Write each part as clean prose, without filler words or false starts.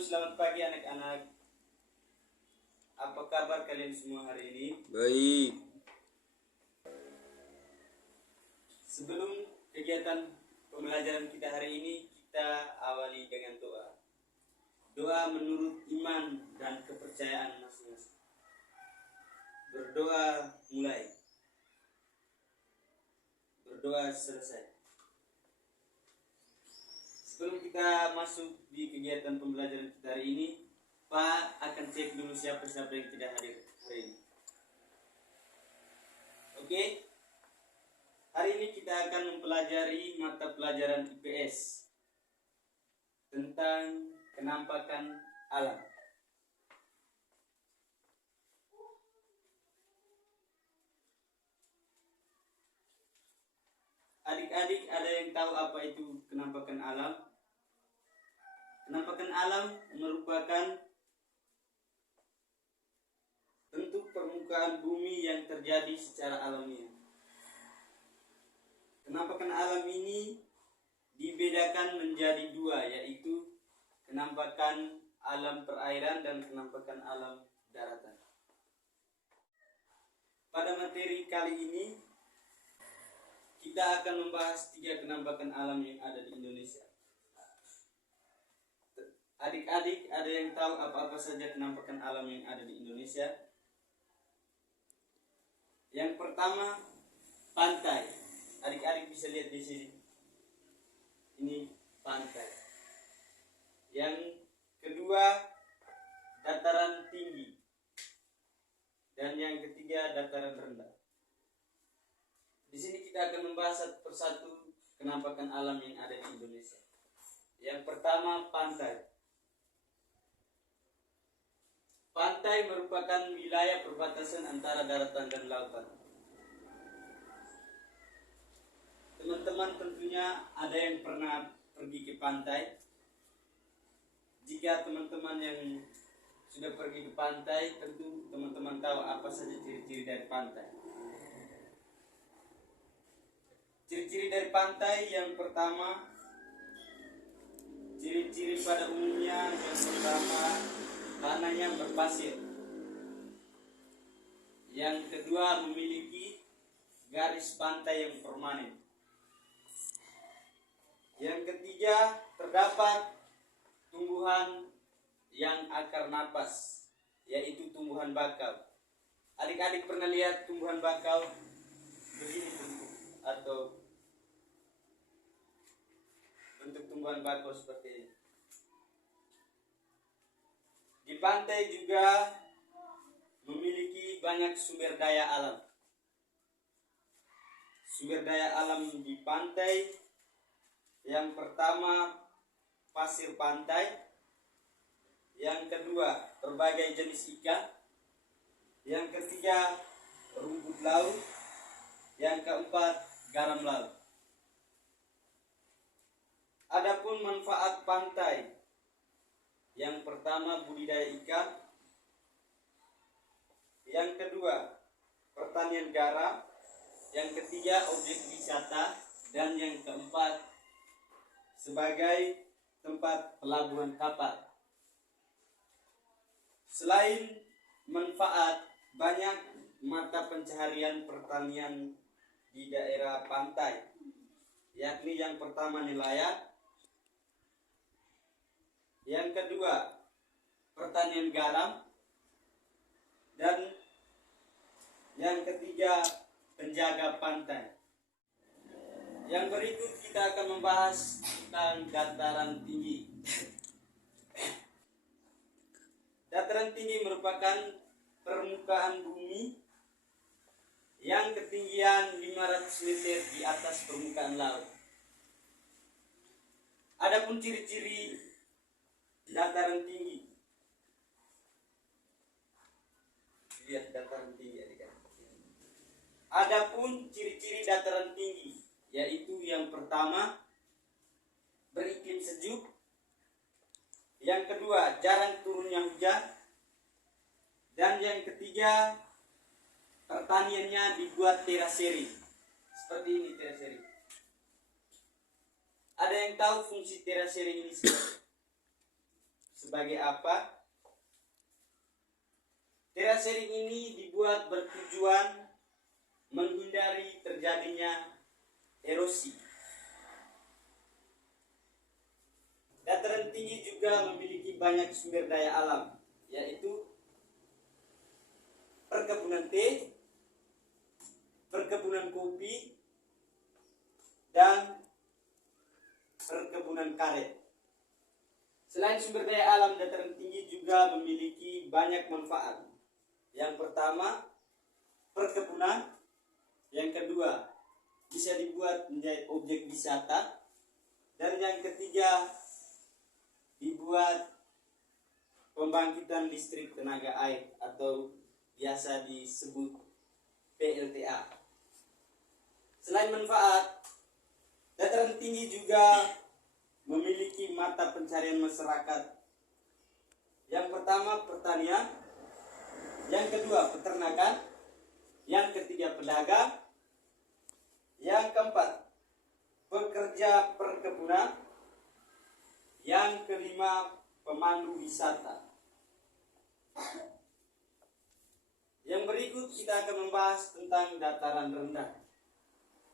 selamat pagi anak-anak. Apa kabar kalian semua hari ini? Baik. Sebelum kegiatan pembelajaran kita hari ini, kita awali dengan doa. Doa menurut iman dan kepercayaan masing-masing. Berdoa mulai. Berdoa selesai. Sebelum kita masuk di kegiatan pembelajaran kita hari ini, Pak akan cek dulu siapa-siapa yang tidak hadir hari ini. Oke? Hari ini kita akan mempelajari mata pelajaran IPS tentang kenampakan alam. Adik-adik ada yang tahu apa itu kenampakan alam? Kenampakan alam merupakan bentuk permukaan bumi yang terjadi secara alamiah. Kenampakan alam ini dibedakan menjadi dua, yaitu kenampakan alam perairan dan kenampakan alam daratan. Pada materi kali ini, kita akan membahas 3 kenampakan alam yang ada di Indonesia. Adik-adik ada yang tahu apa-apa saja kenampakan alam yang ada di Indonesia? Yang pertama, pantai. Adik-adik bisa lihat di sini. Ini pantai. Yang kedua, dataran tinggi. Dan yang ketiga, dataran rendah. Di sini kita akan membahas satu persatu kenampakan alam yang ada di Indonesia. Yang pertama, pantai. Pantai merupakan wilayah perbatasan antara daratan dan lautan. Teman-teman tentunya ada yang pernah pergi ke pantai. Jika teman-teman yang sudah pergi ke pantai, tentu teman-teman tahu apa saja ciri-ciri dari pantai. Ciri-ciri dari pantai yang pertama, ciri-ciri pada umumnya yang pertama, tanahnya berpasir. Yang kedua, memiliki garis pantai yang permanen. Yang ketiga, terdapat tumbuhan yang akar napas, yaitu tumbuhan bakau. Adik-adik pernah lihat tumbuhan bakau begini bentuk, atau bentuk tumbuhan bakau seperti ini. Di pantai juga memiliki banyak sumber daya alam. Sumber daya alam di pantai, yang pertama pasir pantai, yang kedua berbagai jenis ikan, yang ketiga rumput laut, yang keempat garam laut. Adapun manfaat pantai, yang pertama budidaya ikan, yang kedua pertanian garam, yang ketiga objek wisata, dan yang keempat sebagai tempat pelabuhan kapal. Selain manfaat, banyak mata pencaharian pertanian di daerah pantai, yakni yang pertama nelayan, yang kedua pertanian garam, dan yang ketiga penjaga pantai. Yang berikut kita akan membahas tentang dataran tinggi. Dataran tinggi merupakan permukaan bumi yang ketinggian 500 meter di atas permukaan laut. Adapun ciri-ciri dataran tinggi. Lihat dataran tinggi adik-adik. Adapun ciri-ciri dataran tinggi, yaitu yang pertama beriklim sejuk, yang kedua jarang turunnya hujan, dan yang ketiga pertaniannya dibuat terasering. Seperti ini terasering. Ada yang tahu fungsi terasering ini sebagai apa? Terasering ini dibuat bertujuan menghindari terjadinya erosi. Dataran tinggi juga memiliki banyak sumber daya alam, yaitu perkebunan teh, perkebunan kopi, dan perkebunan karet. Selain sumber daya alam, dataran tinggi juga memiliki banyak manfaat. Yang pertama, perkebunan. Yang kedua, bisa dibuat menjadi objek wisata. Dan yang ketiga, dibuat pembangkitan listrik tenaga air atau biasa disebut PLTA. Selain manfaat, dataran tinggi juga memiliki mata pencarian masyarakat. Yang pertama, pertanian. Yang kedua, peternakan. Yang ketiga, pedagang. Yang keempat, pekerja perkebunan. Yang kelima, pemandu wisata. Yang berikut kita akan membahas tentang dataran rendah.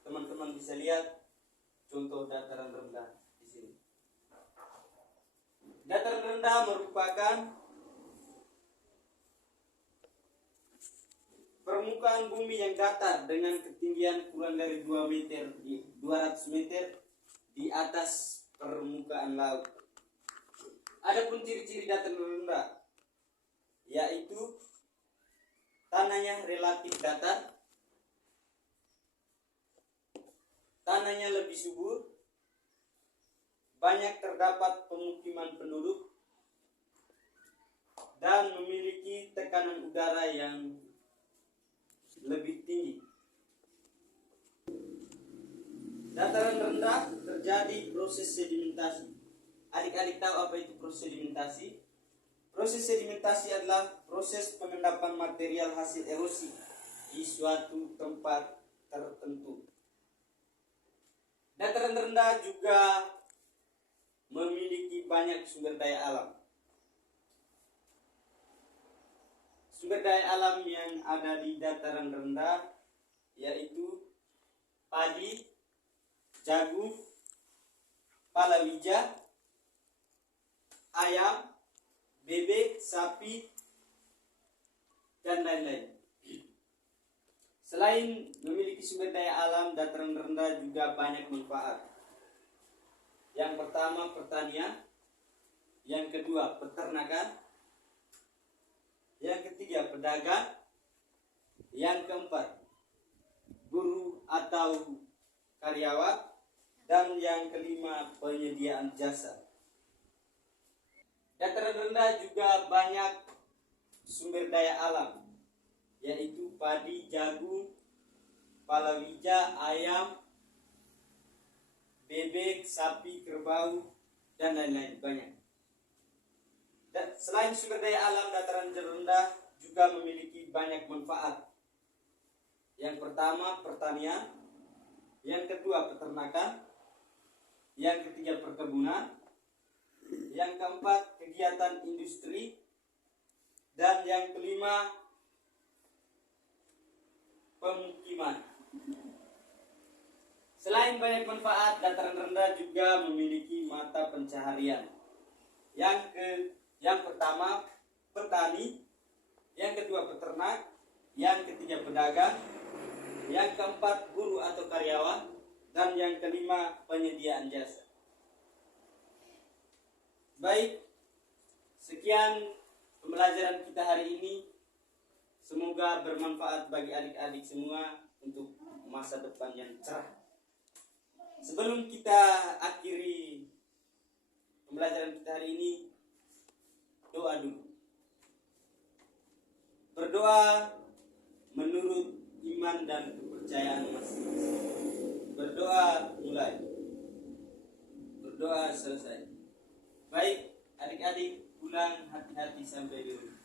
Teman-teman bisa lihat contoh dataran rendah di sini. Dataran rendah merupakan permukaan bumi yang datar dengan ketinggian kurang dari 200 meter di atas permukaan laut. Adapun ciri-ciri dataran rendah, yaitu tanahnya relatif datar, tanahnya lebih subur, banyak terdapat pemukiman penduduk, dan memiliki tekanan udara yang lebih tinggi. Dataran rendah terjadi proses sedimentasi. Adik-adik tahu apa itu proses sedimentasi? Proses sedimentasi adalah proses pengendapan material hasil erosi di suatu tempat tertentu. Dataran rendah juga memiliki banyak sumber daya alam. Sumber daya alam yang ada di dataran rendah yaitu padi, jagung, palawija, ayam, bebek, sapi, dan lain-lain. Selain memiliki sumber daya alam, dataran rendah juga banyak manfaat. Yang pertama, pertanian. Yang kedua, peternakan. Yang ketiga, pedagang. Yang keempat, buruh atau karyawan. Dan yang kelima, penyediaan jasa. Dataran rendah juga banyak sumber daya alam, yaitu padi, jagung, palawija, ayam, bebek, sapi, kerbau, dan lain-lain banyak. Dan selain sumber daya alam, dataran rendah juga memiliki banyak manfaat. Yang pertama, pertanian. Yang kedua, peternakan. Yang ketiga, perkebunan. Yang keempat, kegiatan industri. Dan yang kelima, pemukiman. Selain banyak manfaat, dataran rendah juga memiliki mata pencaharian. Yang pertama, petani. Yang kedua, peternak. Yang ketiga, pedagang. Yang keempat, buruh atau karyawan. Dan yang kelima, penyediaan jasa. Baik, sekian pembelajaran kita hari ini. Semoga bermanfaat bagi adik-adik semua untuk masa depan yang cerah. Sebelum kita akhiri pembelajaran kita hari ini, doa dulu. Berdoa menurut iman dan kepercayaan masing-masing. Berdoa mulai. Berdoa selesai. Baik, adik-adik pulang hati-hati sampai di rumah.